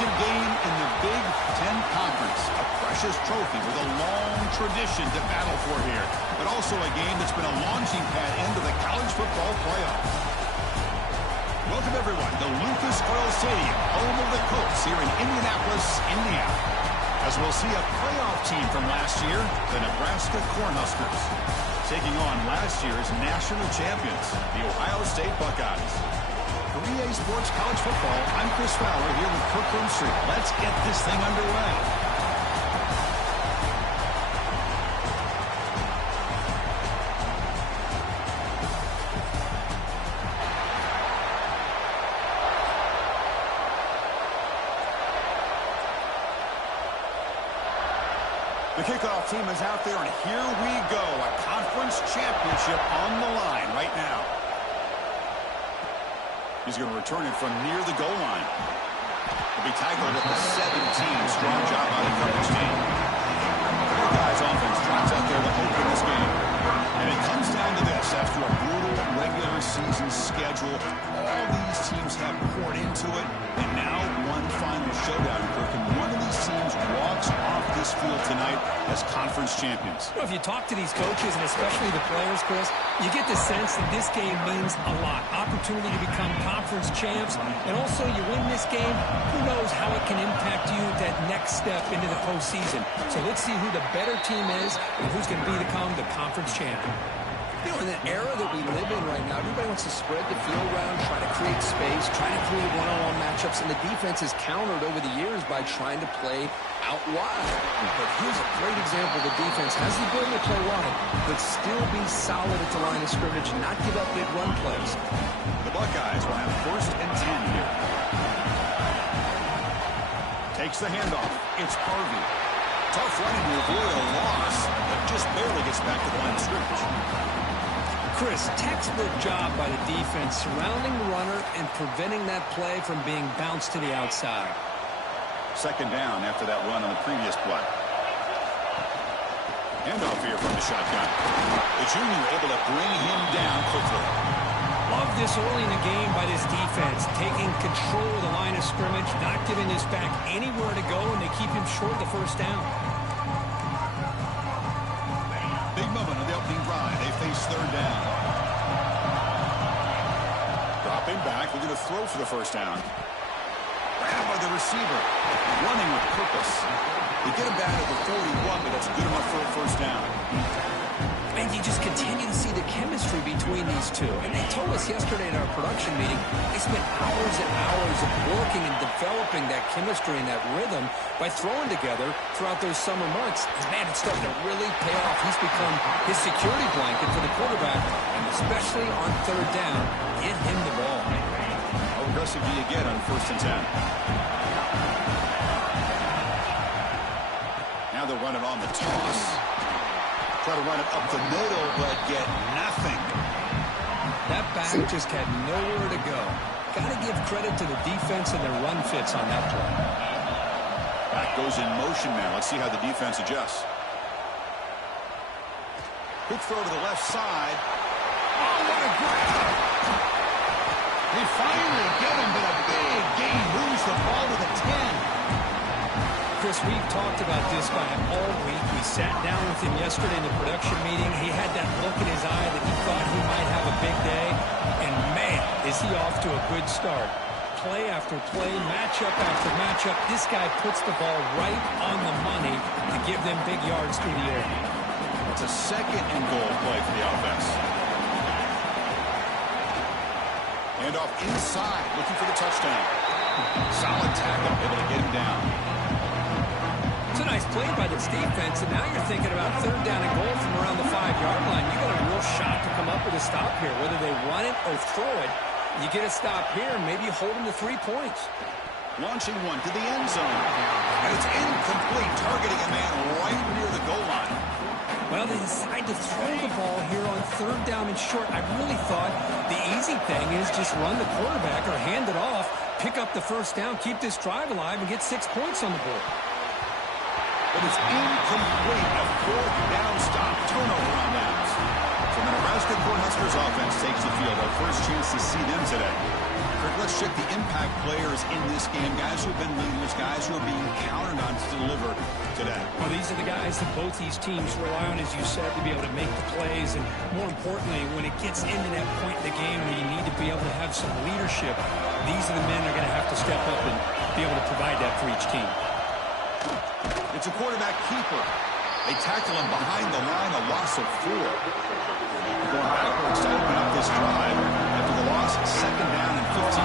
championship game in the Big Ten Conference. A precious trophy with a long tradition to battle for here, but also a game that's been a launching pad into the college football playoff. Welcome, everyone, to Lucas Oil Stadium, home of the Colts here in Indianapolis, Indiana. As we'll see a playoff team from last year, the Nebraska Cornhuskers, taking on last year's national champions, the Ohio State Buckeyes. For EA Sports College Football, I'm Chris Fowler here with Kirk Street. Let's get this thing underway. The kickoff team is out there, and here we go. A conference championship on the line right now. He's going to return it from near the goal line. He'll be tackled with the 17. Strong job out of coverage team. The Buckeyes offense drops out there to open this game. And it comes down to this. After a brutal regular season schedule, all these teams have poured into it. And now one final showdown, Kirk. And one of these teams walks off this field tonight as conference champions. You know, if you talk to these coaches, and especially the players, Chris, you get the sense that this game means a lot. Opportunity to become conference champs. And also, you win this game, who knows how it can impact you that next step into the postseason. So let's see who the better team is and who's going to become the conference champion. You know, in an era that we live in right now, everybody wants to spread the field around, try to create space, try to create one-on-one matchups, and the defense has countered over the years by trying to play out wide. But here's a great example. The defense has the ability to play wide, but still be solid at the line of scrimmage and not give up big run plays. The Buckeyes will have 1st and 10 here. Takes the handoff. It's Harvey. Tough running to avoid a loss, but just barely gets back to the line of scrimmage. Chris, textbook job by the defense surrounding the runner and preventing that play from being bounced to the outside. 2nd down after that run on the previous play. Handoff here from the shotgun. The junior able to bring him down quickly. Love this early in the game by this defense, taking control of the line of scrimmage, not giving this back anywhere to go, and they keep him short of the 1st down. Big moment on the opening drive. They face 3rd down. Dropping back, they're going to throw for the 1st down. Grabbed by the receiver, running with purpose. They get him back at the 41, but that's good enough for a 1st down. And you just continue to see the chemistry between these two. And they told us yesterday in our production meeting, they spent hours and hours of working and developing that chemistry and that rhythm by throwing together throughout those summer months. And man, it's starting to really pay off. He's become his security blanket for the quarterback, and especially on 3rd down, get him the ball. How aggressive do you get on 1st and 10? Now they'll run it on the toss. Try to run it up the middle, but get nothing. That back just had nowhere to go. Got to give credit to the defense and their run fits on that play. Back goes in motion now. Let's see how the defense adjusts. Quick throw to the left side. Oh, what a grab! They finally get him, but a big gain moves the ball to the 10. Chris, we've talked about this guy all week. We sat down with him yesterday in the production meeting. He had that look in his eye that he thought he might have a big day. And, man, is he off to a good start. Play after play, matchup after matchup. This guy puts the ball right on the money to give them big yards through the air. It's a 2nd and goal play for the offense. Handoff inside, looking for the touchdown. Solid tackle, able to get him down. It's a nice play by this defense, and now you're thinking about 3rd down and goal from around the 5-yard line. You got a real shot to come up with a stop here, whether they run it or throw it. You get a stop here, and maybe you hold them to 3 points. Launching one to the end zone, and it's incomplete, targeting a man right near the goal line. Well, they decide to throw the ball here on 3rd down and short. I really thought the easy thing is just run the quarterback or hand it off, pick up the 1st down, keep this drive alive, and get 6 points on the board. But it's incomplete. A 4th down stop. Turnover on downs. So And the Nebraska Cornhuskers offense takes the field. Our first chance to see them today. Kirk, let's check the impact players in this game. Guys who have been leaders, guys who are being counted on to deliver today. Well, these are the guys that both these teams rely on, as you said, to be able to make the plays. And more importantly, when it gets into that point in the game where you need to be able to have some leadership, these are the men that are going to have to step up and be able to provide that for each team. It's a quarterback keeper. They tackle him behind the line, a loss of 4. Going backwards to open up this drive after the loss, 2nd down and 15.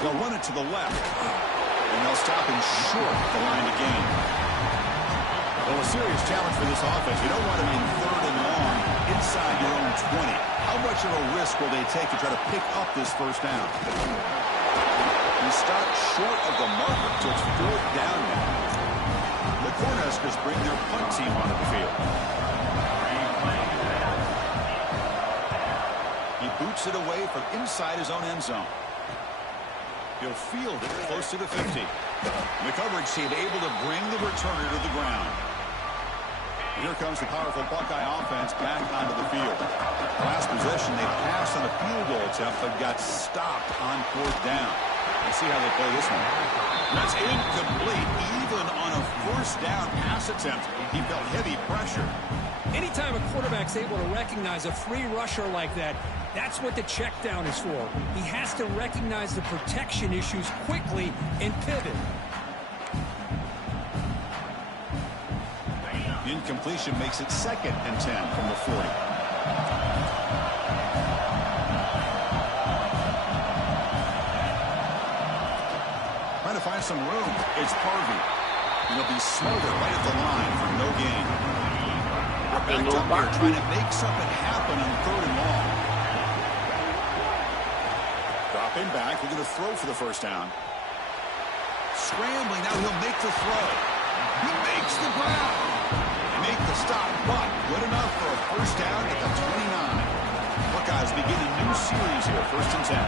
They'll run it to the left, and they'll stop him short of the line to gain. Well, a serious challenge for this offense. You don't want him in 3rd and long inside your own 20. How much of a risk will they take to try to pick up this first down? He stopped short of the marker, so it's 4th down now. The Cornhuskers bring their punt team onto the field. He boots it away from inside his own end zone. He'll field it close to the 50. The coverage team able to bring the returner to the ground. Here comes the powerful Buckeye offense back onto the field. Last possession, they passed on a field goal attempt, but got stopped on 4th down. Let's see how they play this one. That's incomplete. Even on a 1st down pass attempt, he felt heavy pressure. Anytime a quarterback's able to recognize a free rusher like that, that's what the check down is for. He has to recognize the protection issues quickly and pivot. The incompletion makes it 2nd and 10 from the 40. Trying to find some room. It's Harvey. He'll be smothered right at the line for no gain. Back up here trying to make something happen on 3rd and long. Dropping back. We're going to throw for the first down. Scrambling. Now he'll make the throw. He makes the grab. They make the stop, but good enough for a first down at the 29. Buckeyes begin a new series here. 1st and 10.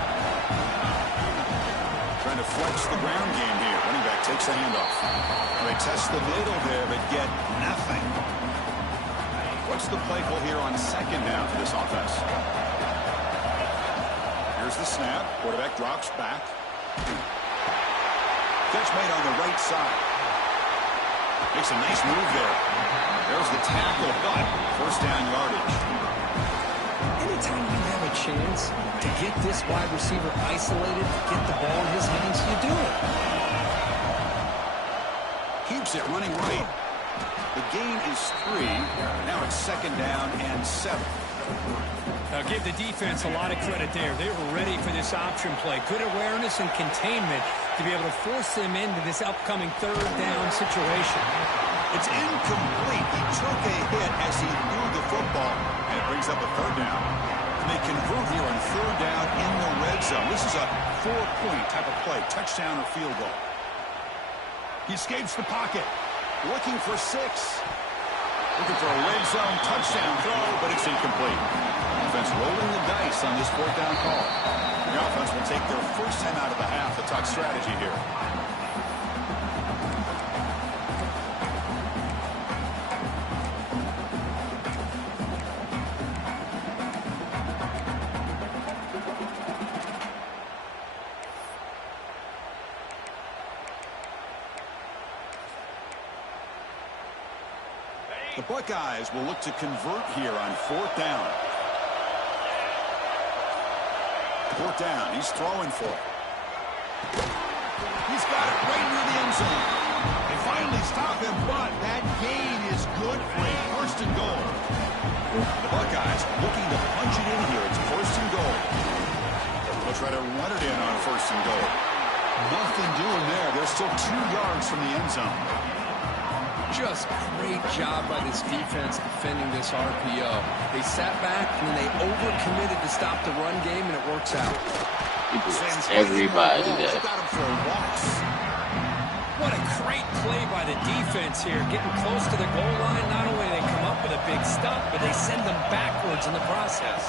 Trying to flex the ground game here. Running back takes the handoff. They test the middle there, but get nothing. What's the play call here on 2nd down for this offense? Here's the snap. Quarterback drops back. Catch made on the right side. Makes a nice move there. There's the tackle, but 1st down yardage. Anytime you have a chance to get this wide receiver isolated, to get the ball in his hands, you do it. Keeps it running right. The gain is 3. Now it's 2nd down and 7. Now give the defense a lot of credit there. They were ready for this option play. Good awareness and containment to be able to force them into this upcoming 3rd down situation. It's incomplete. He took a hit as he threw the football, and it brings up a 3rd down. And they convert here on 3rd down in the red zone. This is a 4-point type of play, touchdown or field goal. He escapes the pocket, looking for 6. Looking for a red zone touchdown throw, but it's incomplete. Offense rolling the dice on this 4th down call. The offense will take their first time out of the half to talk strategy here. The Buckeyes will look to convert here on 4th down. 4th down. He's throwing for it. He's got it right near the end zone. They finally stop him, but that gain is good for a 1st and goal. The Buckeyes looking to punch it in here. It's 1st and goal. They'll try to run it in on 1st and goal. Nothing doing there. They're still 2 yards from the end zone. Just great job by this defense defending this RPO. They sat back and then they overcommitted to stop the run game, and it works out. Everybody there. What a great play by the defense here. Getting close to the goal line, not only do they come up with a big stop, but they send them backwards in the process.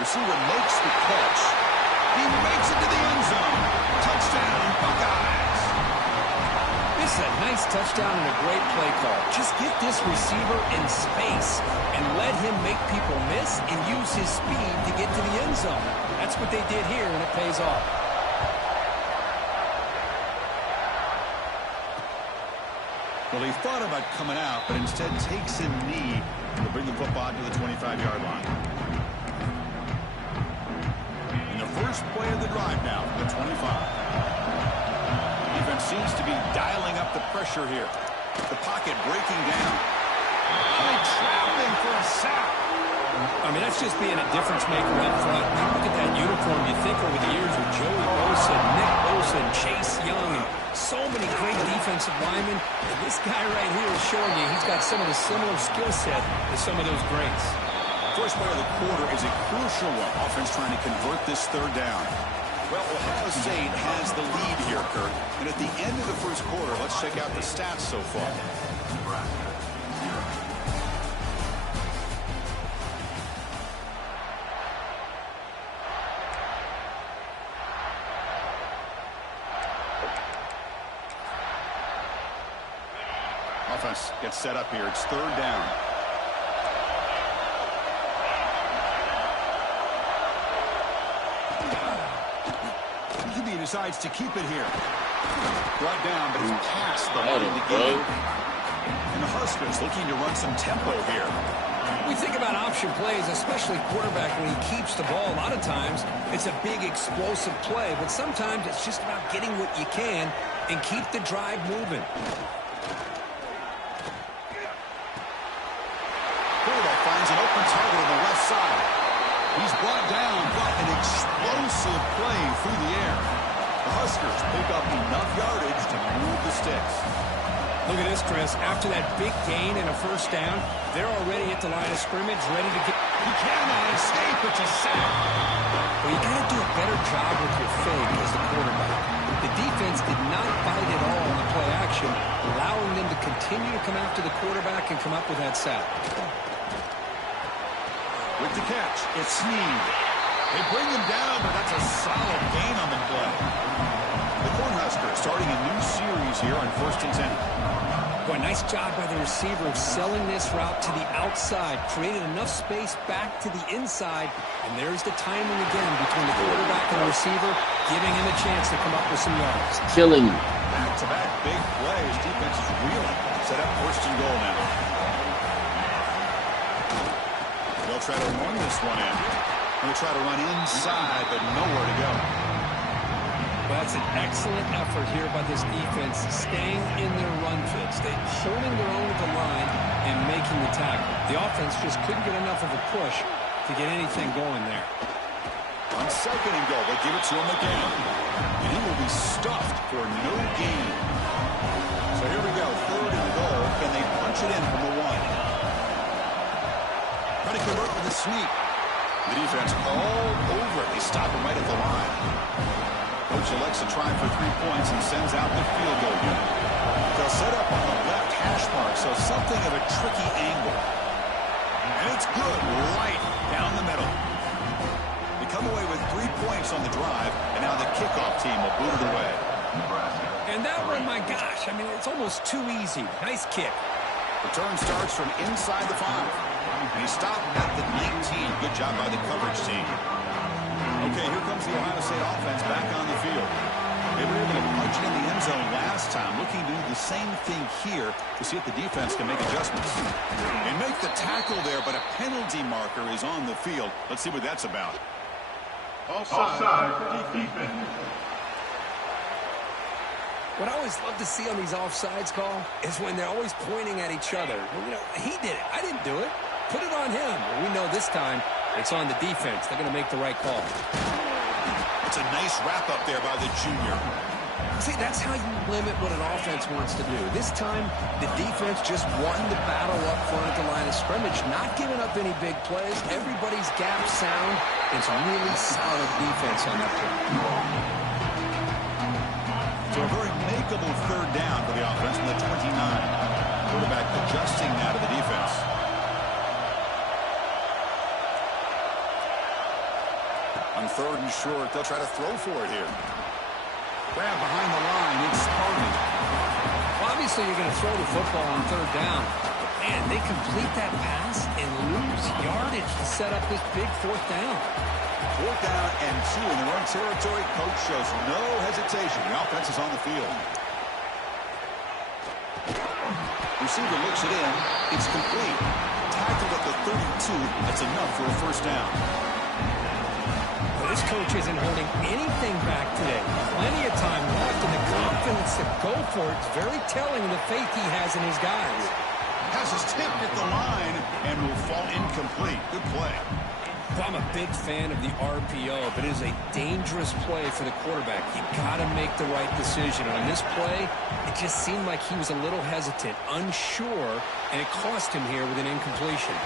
Receiver makes the catch. He makes it to the end zone. Touchdown, Buckeyes. This is a nice touchdown and a great play call. Just get this receiver in space and let him make people miss and use his speed to get to the end zone. That's what they did here, and it pays off. Well, he thought about coming out, but instead takes a knee to bring the football to the 25-yard line. And the first play of the drive now from the 25. Defense seems to be dialing up the pressure here. The pocket breaking down. They trap him for a sack. I mean, that's just being a difference maker up front. You look at that uniform, you think over the years with Joey Bosa, Nick Bosa, and Chase Young, and so many great defensive linemen. And this guy right here is showing you he's got some of the similar skill set to some of those greats. First play of the quarter is a crucial one. Offense trying to convert this third down. Well, Ohio State has the lead here, Kirk. And at the end of the first quarter, let's check out the stats so far. Offense gets set up here. It's third down. He decides to keep it here. Brought down, but he's past the line of the game. And the Huskers looking to run some tempo here. We think about option plays, especially quarterback when he keeps the ball. A lot of times, it's a big explosive play, but sometimes it's just about getting what you can and keep the drive moving. Quarterback finds an open target on the left side. He's brought down, but an explosive play through the air. The Huskers pick up enough yardage to move the sticks. Look at this, Chris. After that big gain and a first down, they're already at the line of scrimmage, ready to get... He cannot escape. It's a sack. Well, you got to do a better job with your fake as the quarterback. The defense did not bite at all on the play action, allowing them to continue to come after the quarterback and come up with that sack. With the catch, it's Snead. They bring him down, but that's a solid gain on the play. The Cornhuskers starting a new series here on 1st and 10. Boy, nice job by the receiver selling this route to the outside, created enough space back to the inside, and there's the timing again between the quarterback and the receiver, giving him a chance to come up with some yards. Killing. Back-to-back big plays. Defense is reeling. Set up 1st and goal now. They'll try to run this one in. They'll try to run inside, but nowhere to go. Well, that's an excellent effort here by this defense, staying in their run fits. They're holding their own at the line and making the tackle. The offense just couldn't get enough of a push to get anything going there. On 2nd and goal, they give it to him again. And he will be stuffed for no gain. So here we go, 3rd and goal. Can they punch it in from the 1? Trying to convert with a sneak. The defense all over it. They stop him right at the line. Coach elects to try for 3 points and sends out the field goal unit. They'll set up on the left hash mark, so something of a tricky angle. And it's good, right down the middle. They come away with 3 points on the drive, and now the kickoff team will boot it away. And that one, my gosh, I mean, it's almost too easy. Nice kick. Return starts from inside the 5. And he stopped at the 19. Good job by the coverage team. Okay, here comes the Ohio State offense back on the field. They were able to punch it in the end zone last time, looking to do the same thing here to see if the defense can make adjustments. They make the tackle there, but a penalty marker is on the field. Let's see what that's about. Offside, defense. What I always love to see on these offsides call is when they're always pointing at each other. Well, you know, he did it. I didn't do it. Put it on him. Well, we know this time it's on the defense. They're going to make the right call. It's a nice wrap-up there by the junior. See, that's how you limit what an offense wants to do. This time, the defense just won the battle up front at the line of scrimmage, not giving up any big plays. Everybody's gap sound. It's really solid defense on that play. So a very makeable 3rd down for the offense from the 29. Quarterback adjusting now to the defense. On 3rd and short, they'll try to throw for it here. Grab behind the line, it's Sparty. Well, Obviously, you're going to throw the football on third down. Man, they complete that pass and lose yardage to set up this big fourth down. Fourth down and 2 in their own territory. Coach shows no hesitation. The offense is on the field. Receiver looks it in. It's complete. Tackled at the 32. That's enough for a first down. Well, this coach isn't holding anything back today. Plenty of time left, and the confidence to go for it is very telling of the faith he has in his guys. Has his tip at the line and will fall incomplete. Good play. Well, I'm a big fan of the RPO, but it is a dangerous play for the quarterback. You got to make the right decision. On this play, it just seemed like he was a little hesitant, unsure, and it cost him here with an incompletion.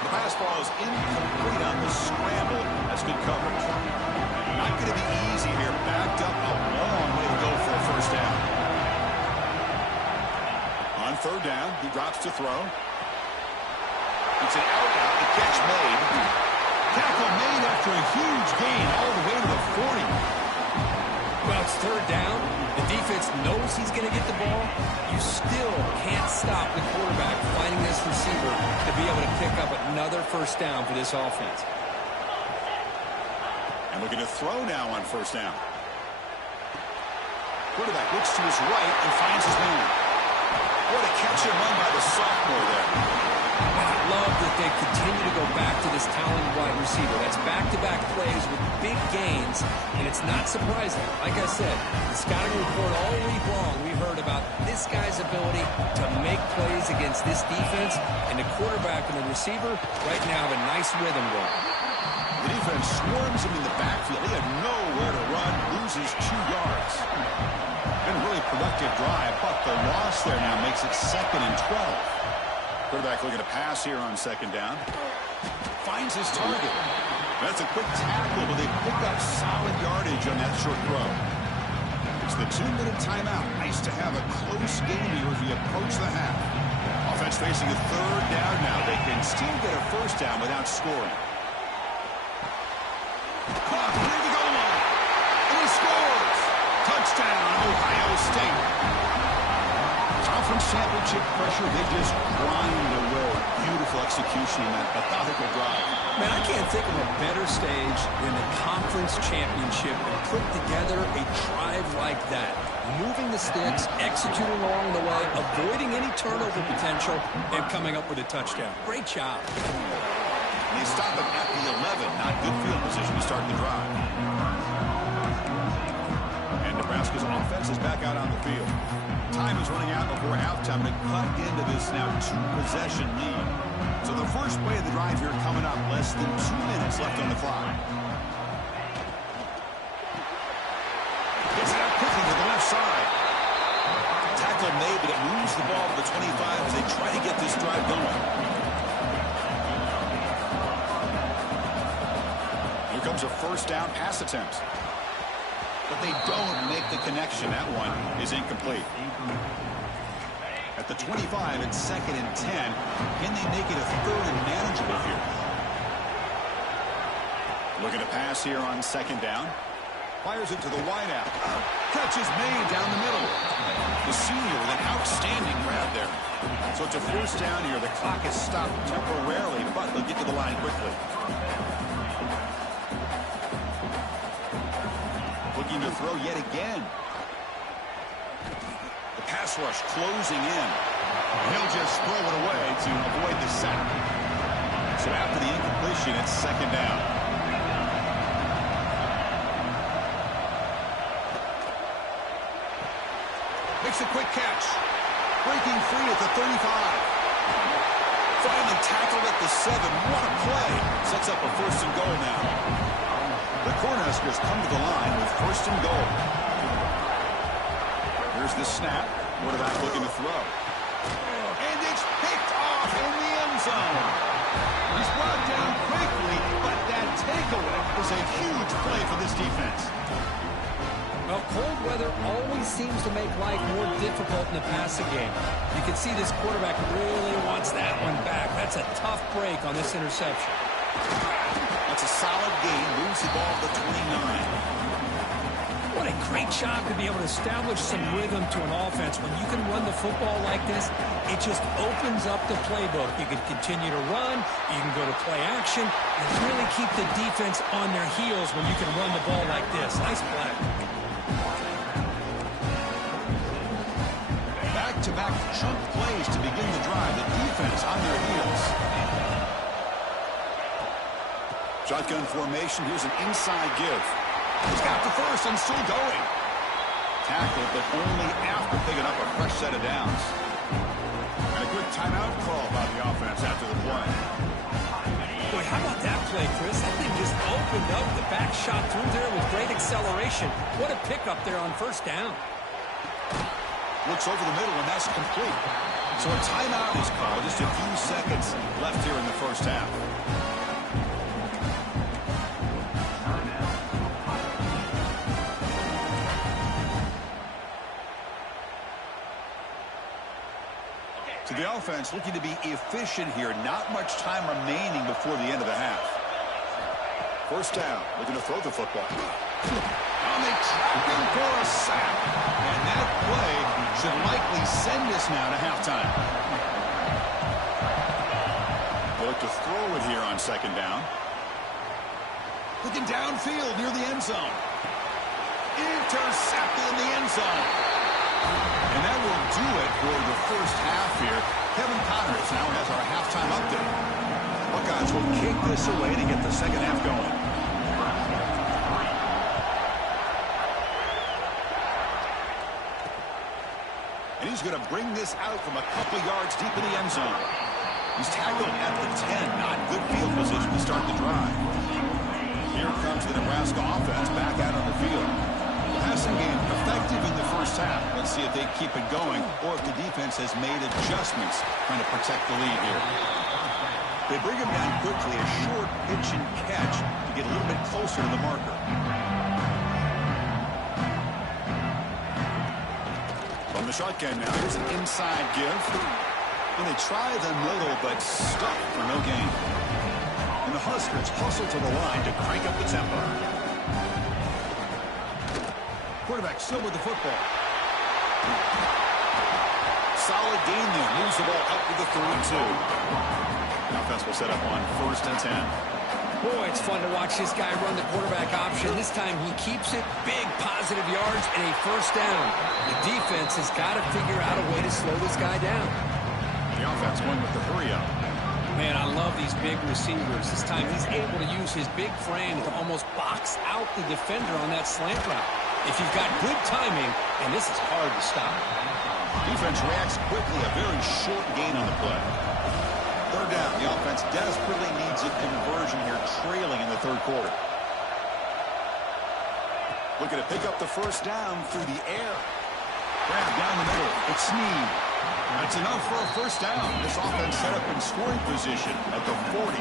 The pass ball is incomplete on the scramble. That's good coverage. Not going to be easy here. Backed up a long way to go for a first down. On third down, he drops to throw. It's an out. The catch made. Tackle made after a huge gain all the way to the 40. Well, it's third down. The defense knows he's going to get the ball. You still can't stop the quarterback finding this receiver to be able to pick up another first down for this offense. And looking to throw now on first down. Quarterback looks to his right and finds his man. What a catch and run by the sophomore there. I love that they continue to go back to this talented wide receiver. That's back-to-back plays with big gains, and it's not surprising. Like I said, the scouting report all week long, we heard about this guy's ability to make plays against this defense, and the quarterback and the receiver right now have a nice rhythm going. The defense swarms him in the backfield. He had nowhere to run, loses 2 yards. Been a really productive drive, but the loss there now makes it 2nd and 12. Quarterback looking to pass here on second down. Finds his target. That's a quick tackle, but they pick up solid yardage on that short throw. It's the 2-minute timeout. Nice to have a close game here as we approach the half. Offense facing a third down now. They can still get a first down without scoring. Clock near the goal line. And he scores. Touchdown, Ohio State. Conference championship pressure, they just grind away. Beautiful execution in that methodical drive. Man, I can't think of a better stage than the conference championship and put together a drive like that. Moving the sticks, executing along the way, avoiding any turnover potential, and coming up with a touchdown. Great job. They stop him at the 11. Not good field position to start the drive. And Nebraska's offense is back out on the field. Time is running out before halftime to cut into this now 2-possession lead. So the first play of the drive here coming up, less than 2 minutes left on the clock. Gets it out quickly to the left side. Tackle made, but it moves the ball to the 25 as they try to get this drive going. Here comes a first down pass attempt. But they don't make the connection. That one is incomplete. At the 25, it's 2nd and 10. Can they make it a 3rd and manageable here? Looking to pass here on second down. Fires it to the wideout. Catch is made down the middle. The senior with an outstanding grab there. So it's a first down here. The clock is stopped temporarily, but they'll get to the line quickly. Looking to throw yet again. The pass rush closing in. He'll just throw it away to avoid the sack. So after the incompletion, it's second down. Makes a quick catch. Breaking free at the 35. Finally tackled at the 7. What a play. Sets up a 1st and goal now. The Cornhuskers come to the line with 1st and goal. Here's the snap. Quarterback looking to throw. And it's picked off in the end zone. He's brought down quickly, but that takeaway is a huge play for this defense. Well, cold weather always seems to make life more difficult in the passing game. You can see this quarterback really wants that one back. That's a tough break on this interception. That's a solid gain. Moves the ball to the 29. What a great job to be able to establish some rhythm to an offense. When you can run the football like this, it just opens up the playbook. You can continue to run, you can go to play action, and really keep the defense on their heels when you can run the ball like this. Nice play. Back-to-back chunk plays to begin the drive. The defense on their heels. Shotgun formation. Here's an inside give. He's got the first and still going. Tackled, but only after picking up a fresh set of downs. And a quick timeout call by the offense after the play. Boy, how about that play, Chris? That thing just opened up. The back shot through there with great acceleration. What a pickup there on first down. Looks over the middle, and that's complete. So a timeout is called. Just a few seconds left here in the first half. To the offense, looking to be efficient here. Not much time remaining before the end of the half. First down, looking to throw the football. And they trap him for a sack. And that play should likely send us now to halftime. They look to throw it here on second down. Looking downfield near the end zone. Intercepted in the end zone. And that will do it for the first half here. Kevin Connors now has our halftime update. Buckeyes will kick this away to get the second half going. And he's going to bring this out from a couple yards deep in the end zone. He's tackled at the 10. Not good field position to start the drive. Here comes the Nebraska offense back out on the field. Passing game effective in the first half. Let's see if they keep it going or if the defense has made adjustments trying to protect the lead here. They bring him down quickly, a short pitch and catch to get a little bit closer to the marker. From the shotgun now, here's an inside give. And they try the middle, but stuck for no gain. And the Huskers hustle to the line to crank up the tempo. Quarterback still with the football. Solid gain there. Moves the ball up to the 32. Offense will set up on 1st and 10. Boy, it's fun to watch this guy run the quarterback option. This time he keeps it. Big positive yards and a first down. The defense has got to figure out a way to slow this guy down. The offense going with the hurry up. Man, I love these big receivers. This time he's able to use his big frame to almost box out the defender on that slant route. If you've got good timing, and this is hard to stop. Defense reacts quickly. A very short gain on the play. Third down. The offense desperately needs a conversion here, trailing in the third quarter. Looking to pick up the first down through the air. Grab down the middle. It's Snead. That's enough for a first down. This offense set up in scoring position at the 40.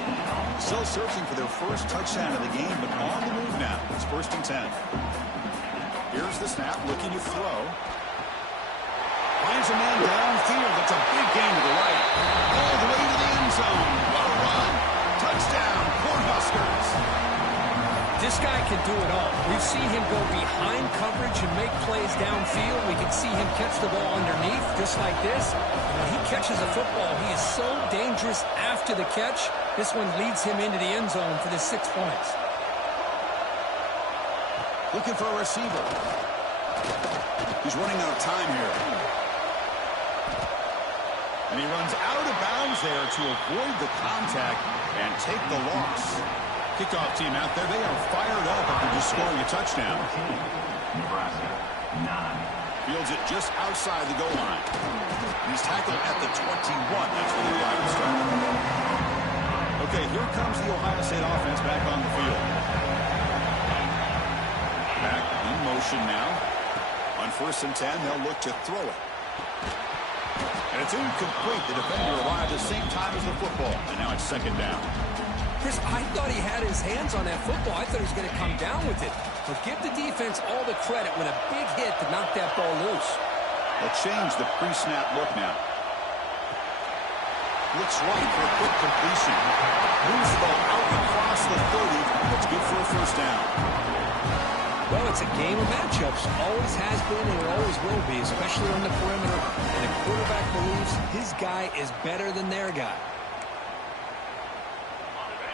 Still searching for their first touchdown of the game, but on the move now. It's 1st and 10. Here's the snap, looking to throw. Finds a man downfield. That's a big gain to the right. All the way to the end zone. What a run. Touchdown, Cornhuskers. This guy can do it all. We've seen him go behind coverage and make plays downfield. We can see him catch the ball underneath, just like this. When he catches a football, he is so dangerous after the catch. This one leads him into the end zone for the 6 points. Looking for a receiver. He's running out of time here. And he runs out of bounds there to avoid the contact and take the loss. Kickoff team out there, they are fired up after just scoring a touchdown. Fields it just outside the goal line. He's tackled at the 21. That's where the drive will start. Okay, here comes the Ohio State offense back on the field. Back in motion now. On 1st and 10, they'll look to throw it. And it's incomplete. The defender arrived at the same time as the football. And now it's 2nd down. Chris, I thought he had his hands on that football. I thought he was going to come down with it. But give the defense all the credit when a big hit to knock that ball loose. They'll change the pre-snap look now. Looks right for a quick completion. Moves the ball out across the 30. That's good for a first down. Well, it's a game of matchups. Always has been and it always will be, especially on the perimeter. And the quarterback believes his guy is better than their guy.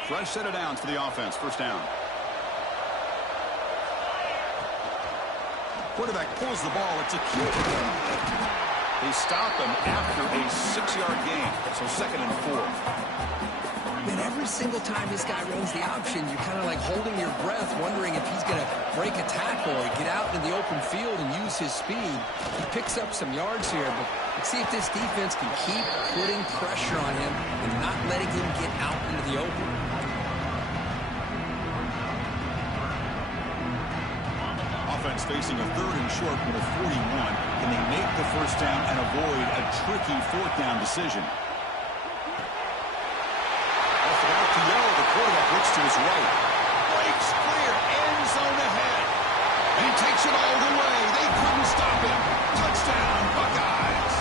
Fresh set of downs for the offense. First down. Quarterback pulls the ball. It's a cute. They stop him after a 6-yard gain. So 2nd and 4. And every single time this guy runs the option, you're kind of like holding your breath, wondering if he's going to break a tackle or get out into the open field and use his speed. He picks up some yards here, but let's see if this defense can keep putting pressure on him and not letting him get out into the open. Offense facing a 3rd and short with a 41. Can they make the first down and avoid a tricky 4th down decision? The quarterback looks to his right. Breaks clear. End zone ahead. And he takes it all the way. They couldn't stop him. Touchdown, Buckeyes.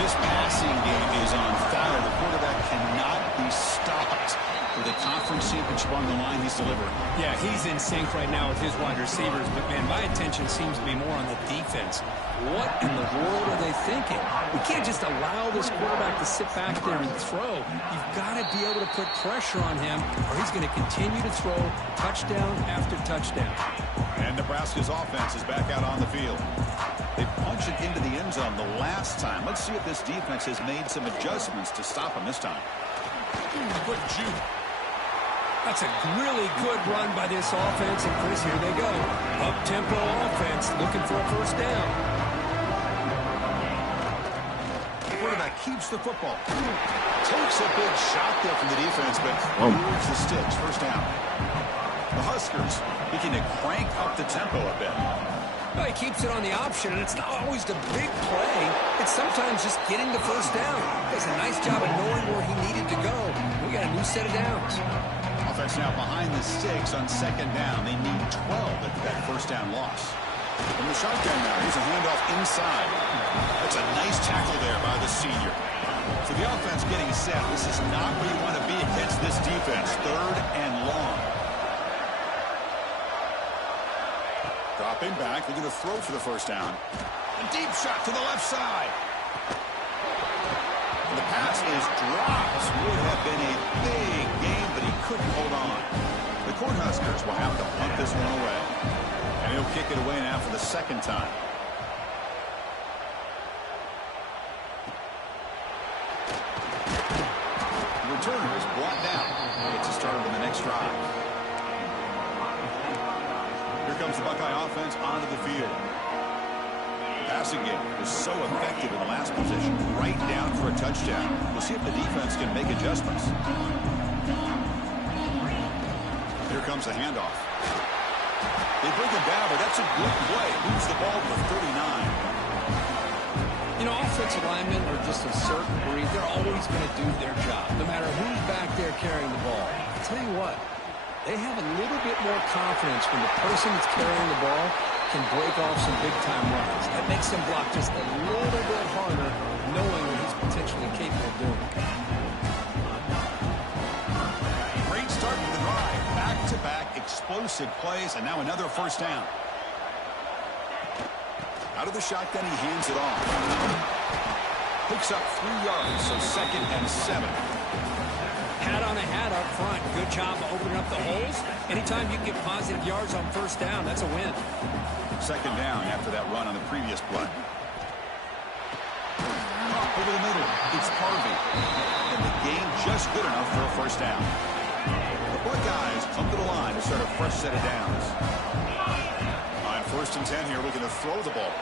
This passing game is on fire. The quarterback cannot be stopped. With a conference championship on the line, he's delivering. Yeah, he's in sync right now with his wide receivers. But, man, my attention seems to be more on the defense. What in the world are they thinking? We can't just allow this quarterback to sit back there and throw. You've got to be able to put pressure on him, or he's going to continue to throw touchdown after touchdown. And Nebraska's offense is back out on the field. They punched it into the end zone the last time. Let's see if this defense has made some adjustments to stop him this time. Good juke. That's a really good run by this offense. And, Chris, here they go. Up-tempo offense looking for a first down. The quarterback keeps the football. Takes a big shot there from the defense, but moves the sticks. First down. The Huskers looking to crank up the tempo a bit. Well, he keeps it on the option, and it's not always the big play. It's sometimes just getting the first down. He does a nice job of knowing where he needed to go. We got a new set of downs. Offense now behind the sticks on 2nd down. They need 12 at that first down loss. From the shotgun now, here's a handoff inside. That's a nice tackle there by the senior. So the offense getting set. This is not where you want to be against this defense. 3rd and long. Dropping back. They're going to throw for the first down. A deep shot to the left side. And the pass is dropped. Would have been a big game, but he couldn't hold on. The Cornhuskers will have to punt this one away. And he'll kick it away now for the 2nd time. The returner is brought down. Gets it started on the next drive. Here comes the Buckeye offense onto the field. The passing game was so effective in the last position, right down for a touchdown. We'll see if the defense can make adjustments. Here comes the handoff. They bring him down, but that's a good play. Moves the ball to 39. You know, offensive linemen are just a certain breed. They're always going to do their job, no matter who's back there carrying the ball. I'll tell you what, they have a little bit more confidence when the person that's carrying the ball can break off some big-time runs. That makes them block just a little bit harder, knowing what he's potentially capable of doing. Great start to the drive. Back-to-back explosive plays, and now another first down. Out of the shotgun, he hands it off. Picks up 3 yards, so 2nd and 7. Hat on a hat up front. Good job of opening up the holes. Anytime you can get positive yards on first down, that's a win. 2nd down after that run on the previous play. Over the middle, it's Harvey. And the game just good enough for a first down. The Buckeyes come to the line to start a fresh set of downs. On 1st and 10 here, looking to throw the ball.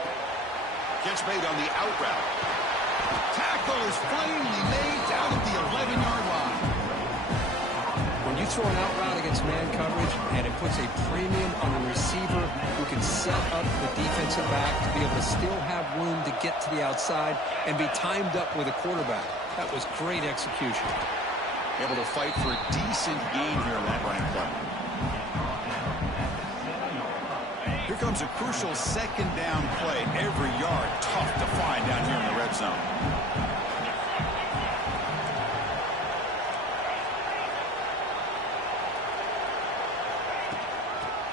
Catch made on the out route. Tackle is finally made down at the 11-yard line. When you throw an out route against man coverage, and it puts a premium on the receiver who can set up the defensive back to be able to still have room to get to the outside and be timed up with a quarterback. That was great execution. Able to fight for a decent gain here in that running play. Here comes a crucial 2nd down play. Every yard tough to find down here in the red zone.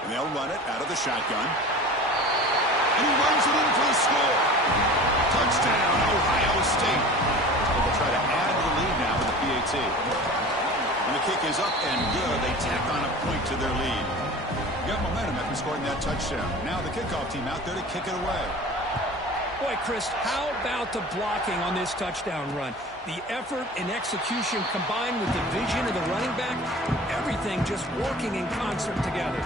And the They'll run it out of the shotgun. And he runs it in for the score. Touchdown, Ohio State. They'll try to add to the lead now with the PAT. And the kick is up and good. They tack on a point to their lead. Got momentum after scoring that touchdown. Now the kickoff team out there to kick it away. Boy, Chris, how about the blocking on this touchdown run? The effort and execution combined with the vision of the running back, everything just working in concert together.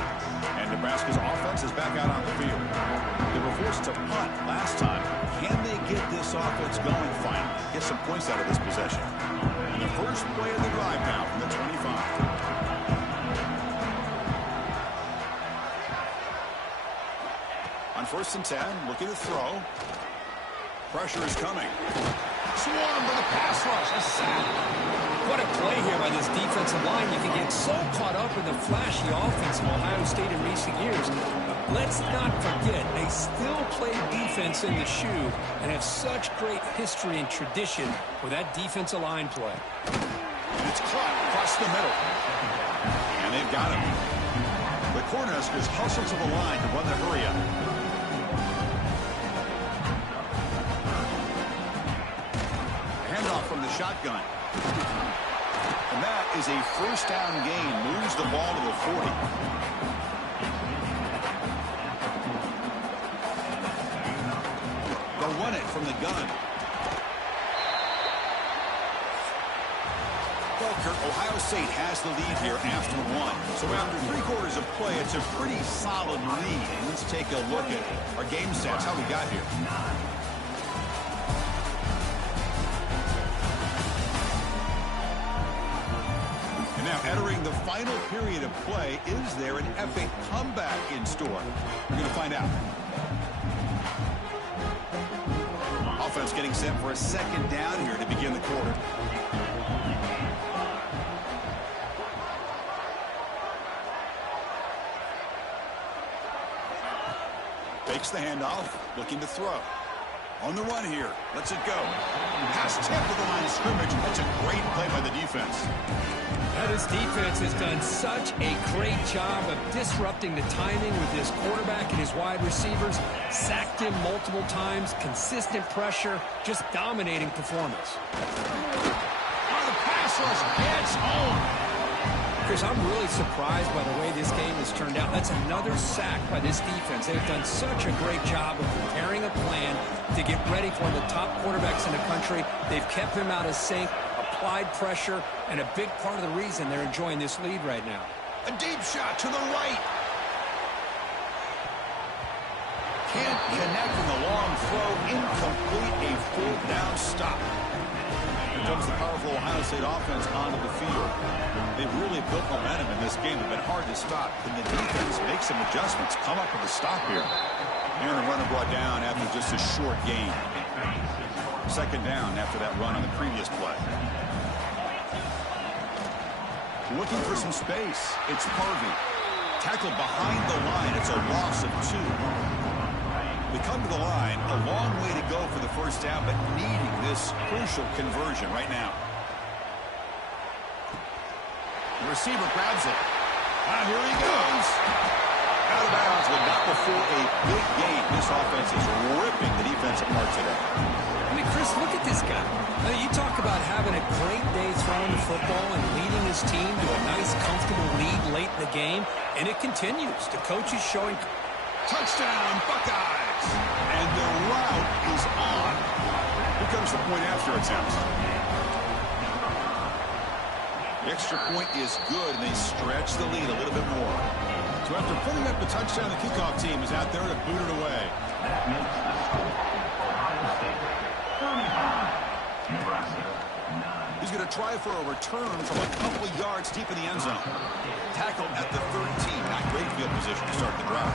And Nebraska's offense is back out on the field. They were forced to punt last time. Can they get this offense going finally? Get some points out of this possession. And the first play of the drive now from the 25. On 1st and 10, looking to throw. Pressure is coming. Swarm for the pass rush. A sack. What a play here by this defensive line. You can get so caught up in the flashy offense of Ohio State in recent years. But let's not forget, they still play defense in the shoe and have such great history and tradition with that defensive line play. And it's caught across the middle. And they've got him. The Cornhuskers hustle to the line to run the hurry up. Handoff from the shotgun. And that is a first down gain. Moves the ball to the 40. They'll run it from the gun. Well, Kurt, Ohio State has the lead here after 1. So after 3 quarters of play, it's a pretty solid lead. Let's take a look at our game stats, how we got here. Now, entering the final period of play, is there an epic comeback in store? We're going to find out. Offense getting set for a 2nd down here to begin the quarter. Takes the handoff, looking to throw. On the run here, lets it go. Pass tipped to the line of scrimmage. That's a great play by the defense. Now, this defense has done such a great job of disrupting the timing with his quarterback and his wide receivers. Sacked him multiple times, consistent pressure, just dominating performance. Oh, the pass rush gets home. Chris, I'm really surprised by the way this game has turned out. That's another sack by this defense. They've done such a great job of preparing a plan to get ready for one of the top quarterbacks in the country. They've kept him out of sync, applied pressure, and a big part of the reason they're enjoying this lead right now. A deep shot to the right. Can't connect in the long throw. Incomplete. A full down stop. Here comes the powerful Ohio State offense onto the field. They've really built momentum in this game. It's been hard to stop. Can the defense make some adjustments? Come up with a stop here. And the runner brought down after just a short gain. 2nd down after that run on the previous play. Looking for some space. It's Harvey. Tackled behind the line. It's a loss of 2. We come to the line. A long way to go for the first down, but needing this crucial conversion right now. The receiver grabs it. Here he goes. Out of bounds, but not before a big gain. This offense is ripping the defense apart today. I mean, Chris, look at this guy. I mean, you talk about having a great day throwing the football and leading his team to a nice, comfortable lead late in the game, and it continues. The coach is showing... Touchdown, Buckeyes! And the route is on. Here comes the point after attempt. The extra point is good, and they stretch the lead a little bit more. So after putting up the touchdown, the kickoff team is out there to boot it away. He's going to try for a return from a couple yards deep in the end zone. Tackled at the 13. Not great field position to start the drive.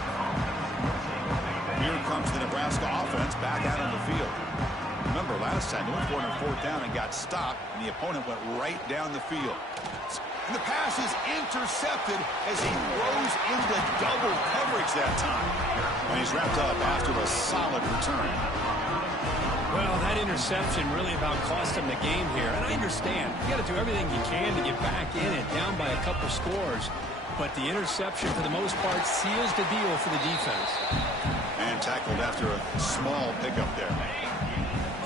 Here comes the Nebraska offense back out on the field. Remember, last time they went for it on 4th down and got stopped, and the opponent went right down the field. And the pass is intercepted as he throws into double coverage that time. And he's wrapped up after a solid return. Well, that interception really about cost him the game here. And I understand. You got to do everything you can to get back in it, down by a couple scores. but the interception, for the most part, seals the deal for the defense. And tackled after a small pickup there.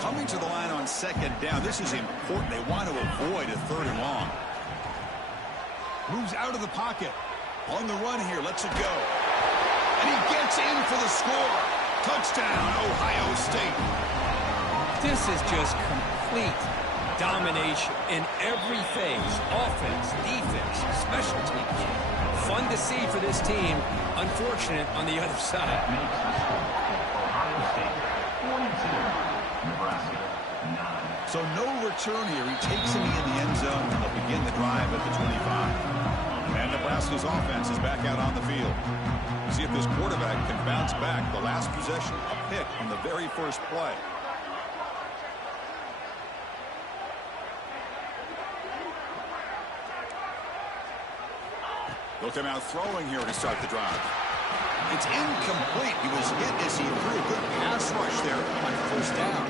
Coming to the line on second down. This is important. They want to avoid a 3rd and long. Moves out of the pocket. On the run here. Lets it go. And he gets in for the score. Touchdown, Ohio State. This is just complete domination in every phase. Offense, defense, special teams. Fun to see for this team. Unfortunate on the other side. So no return here. He takes him in the end zone. They'll begin the drive at the 25. And Nebraska's offense is back out on the field. See if this quarterback can bounce back. The last possession, a pick on the very first play. They'll come out throwing here to start the drive. It's incomplete. He was hit as he threw a good pass rush there on 1st down.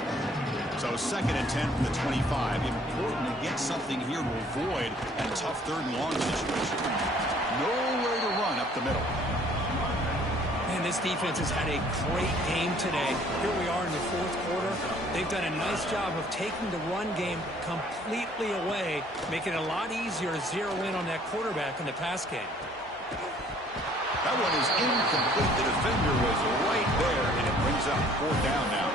So 2nd and 10 from the 25. Important to get something here to avoid a tough 3rd and long situation. Nowhere to run up the middle. Man, this defense has had a great game today. Here we are in the 4th quarter. They've done a nice job of taking the run game completely away, making it a lot easier to zero in on that quarterback in the pass game. That one is incomplete. The defender was right there, and it brings up 4th down now.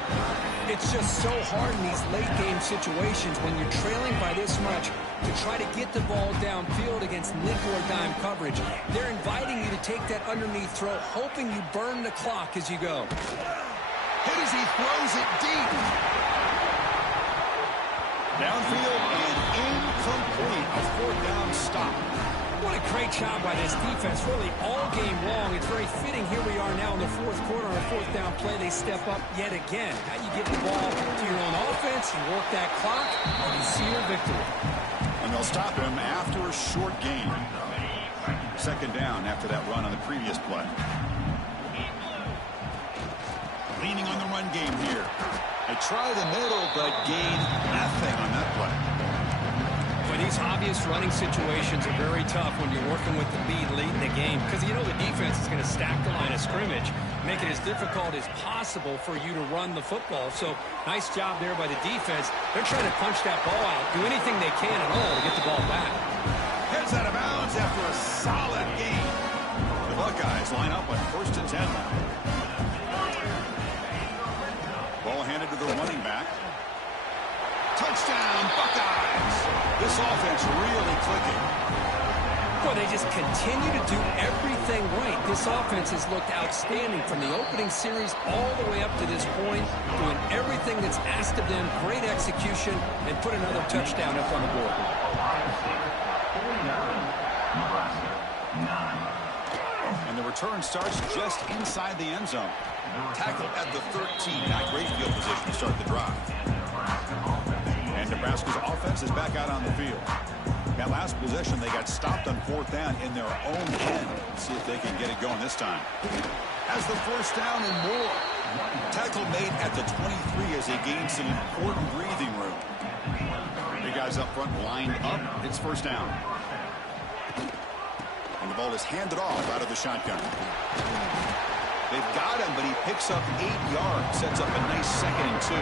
It's just so hard in these late game situations when you're trailing by this much to try to get the ball downfield against nickel or dime coverage. They're inviting you to take that underneath throw, hoping you burn the clock as you go. Hit as he throws it deep. Downfield and incomplete. A 4th down stop. What a great job by this defense, really all game long. It's very fitting. Here we are now in the 4th quarter on a 4th down play. They step up yet again. How you get the ball to your own offense, you work that clock, and you see your victory. And they'll stop him after a short gain. 2nd down after that run on the previous play. Leaning on the run game here. They try the middle, but gain nothing on that play. Well, these obvious running situations are very tough when you're working with the lead late in the game because you know the defense is going to stack the line of scrimmage, make it as difficult as possible for you to run the football. So nice job there by the defense. They're trying to punch that ball out, do anything they can at all to get the ball back. Heads out of bounds after a solid gain. The Buckeyes line up on 1st and 10 now. Ball handed to the running back. Touchdown, Buckeyes! This offense really clicking. Boy, they just continue to do everything right. This offense has looked outstanding from the opening series all the way up to this point, doing everything that's asked of them, great execution, and put another touchdown up on the board. And the return starts just inside the end zone. Tackled at the 13. Not great field position to start the drive. And Nebraska's offense is back out on the field. That last possession, they got stopped on 4th down in their own end. Let's see if they can get it going this time. Has the 1st down and more. Tackle made at the 23 as they gain some important breathing room. Three guys up front lined up. It's 1st down. And the ball is handed off out of the shotgun. They've got him, but he picks up 8 yards. Sets up a nice 2nd and 2.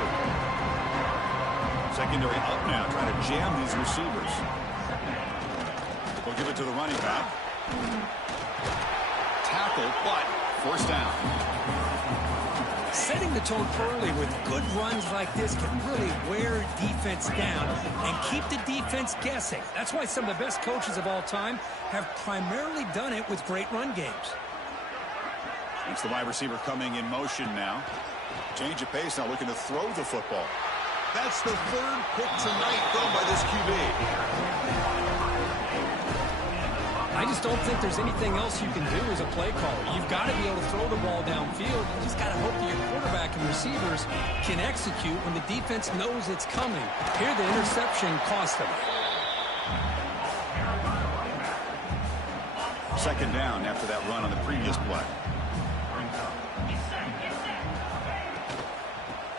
Secondary up now, trying to jam these receivers. We'll give it to the running back. Tackle, but 1st down. Setting the tone early with good runs like this can really wear defense down and keep the defense guessing. That's why some of the best coaches of all time have primarily done it with great run games. It's the wide receiver coming in motion now. Change of pace now, looking to throw the football. That's the 3rd pick tonight thrown by this QB. I just don't think there's anything else you can do as a play caller. You've got to be able to throw the ball downfield. You just got to hope that your quarterback and receivers can execute when the defense knows it's coming. Here, the interception cost them. 2nd down after that run on the previous play.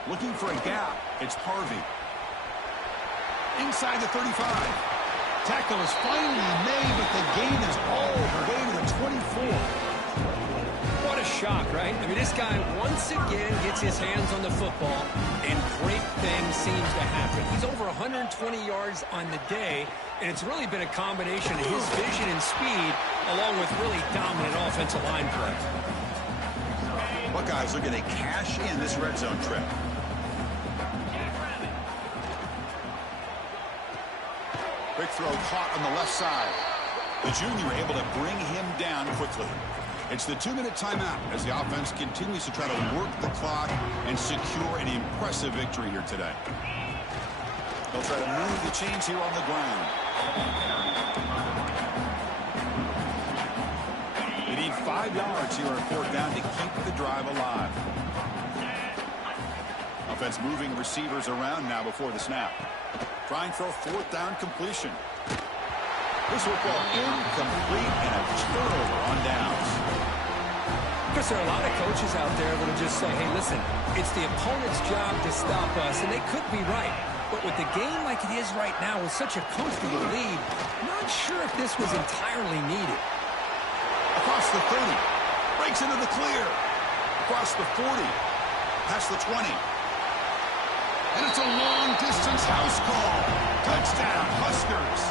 Looking for a gap. It's Harvey. Inside the 35. Tackle is finally made, but the gain is all the way to the 24. What a shock, right? I mean, this guy once again gets his hands on the football, and great things seem to happen. He's over 120 yards on the day, and it's really been a combination of his vision and speed, along with really dominant offensive line play. Buckeyes looking to cash in this red zone trip. Quick throw caught on the left side. The junior able to bring him down quickly. It's the 2-minute timeout as the offense continues to try to work the clock and secure an impressive victory here today. They'll try to move the chains here on the ground. They need 5 yards here on 4th down to keep the drive alive. Offense moving receivers around now before the snap. Trying for a 4th down completion. This football incomplete and a turnover on downs. Because there are a lot of coaches out there that will just say, hey, listen, it's the opponent's job to stop us, and they could be right. But with the game like it is right now with such a comfortable lead, I'm not sure if this was entirely needed. Across the 30. Breaks into the clear. Across the 40. Past the 20. And it's a long-distance house call. Touchdown, Huskers.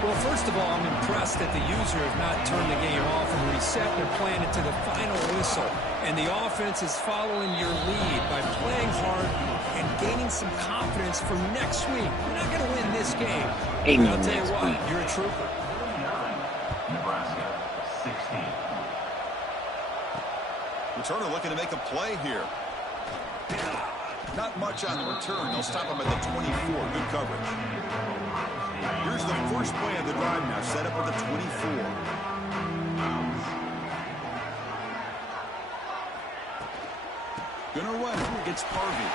Well, first of all, I'm impressed that the user has not turned the game off and reset. They're playing it to the final whistle. And the offense is following your lead by playing hard and gaining some confidence for next week. We're not going to win this game. But I'll tell you what, you're a trooper. Nebraska, 16. Returner looking to make a play here. Not much on the return. They'll stop him at the 24. Good coverage. Here's the first play of the drive now, set up at the 24. Gonna run against Harvey.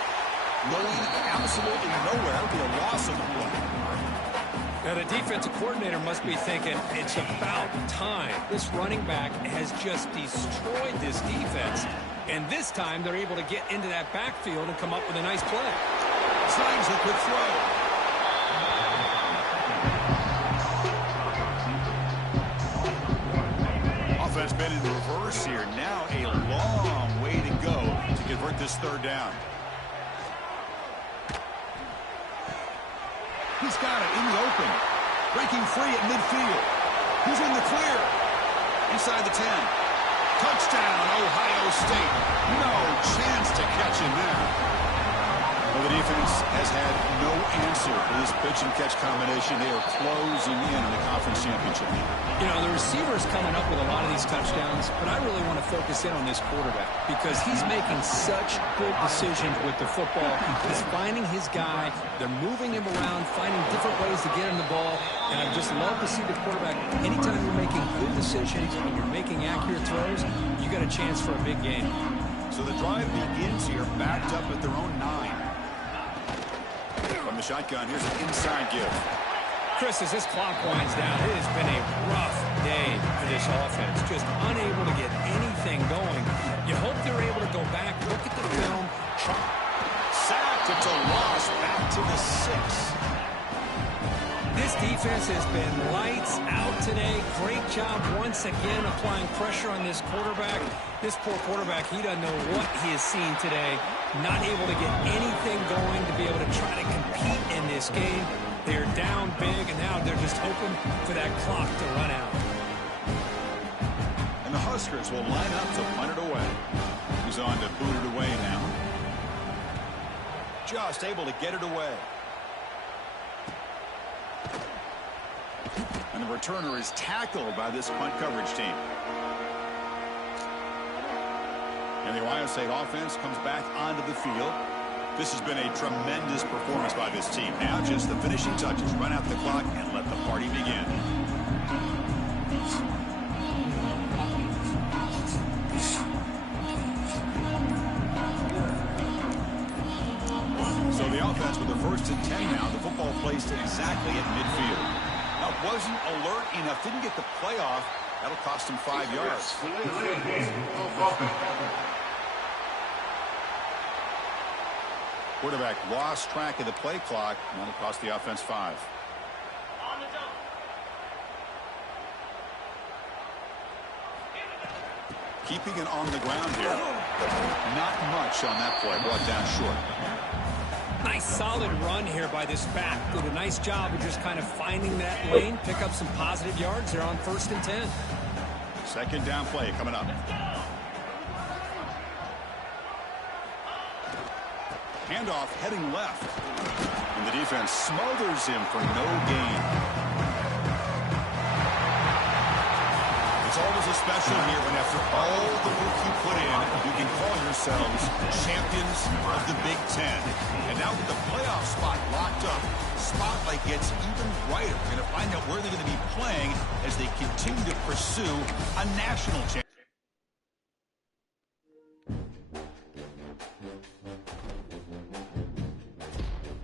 Going absolutely nowhere. That'll be a loss of the play. Now, the defensive coordinator must be thinking, it's about time. This running back has just destroyed this defense. And this time, they're able to get into that backfield and come up with a nice play. Slides a quick throw. Offense been in reverse here. Now a long way to go to convert this 3rd down. He's got it in the open. Breaking free at midfield. He's in the clear. Inside the 10. Touchdown, Ohio State. No chance to catch him there. Well, the defense has had no answer for this pitch-and-catch combination. They are closing in on the conference championship. You know, the receiver's coming up with a lot of these touchdowns, but I really want to focus in on this quarterback because he's making such good decisions with the football. He's finding his guy. They're moving him around, finding different ways to get him the ball, and I just love to see the quarterback. Anytime you're making good decisions and you're making accurate throws, you got a chance for a big game. So the drive begins here, backed up at their own 9. From the shotgun, here's an inside give. Chris, as this clock winds down, it has been a rough day for this offense. Just unable to get anything going. You hope they're able to go back, look at the film. Sacked. It's a loss. Back to the 6. This defense has been lights out today. Great job once again applying pressure on this quarterback. This poor quarterback, he doesn't know what he has seen today. Not able to get anything going to be able to try to compete in this game. They're down big, and now they're just hoping for that clock to run out. And the Huskers will line up to punt it away. He's on to boot it away now. Just able to get it away. And the returner is tackled by this punt coverage team. And the Ohio State offense comes back onto the field. This has been a tremendous performance by this team. Now just the finishing touches. Run out the clock and let the party begin. So the offense with the 1st and 10 now. The football placed exactly at midfield. Now wasn't alert enough. Didn't get the play off. That'll cost him 5 yards. Quarterback lost track of the play clock. That'll cost the offense 5. Keeping it on the ground here. Not much on that play. Brought down short. Nice solid run here by this back. Did a nice job of just kind of finding that lane, pick up some positive yards there on 1st and 10. Second down play coming up. Handoff heading left. And the defense smothers him for no gain. It's always a special here when after all the work you put in, you can call yourselves champions of the Big Ten. And now with the playoff spot locked up, spotlight gets even brighter. We're going to find out where they're going to be playing as they continue to pursue a national championship.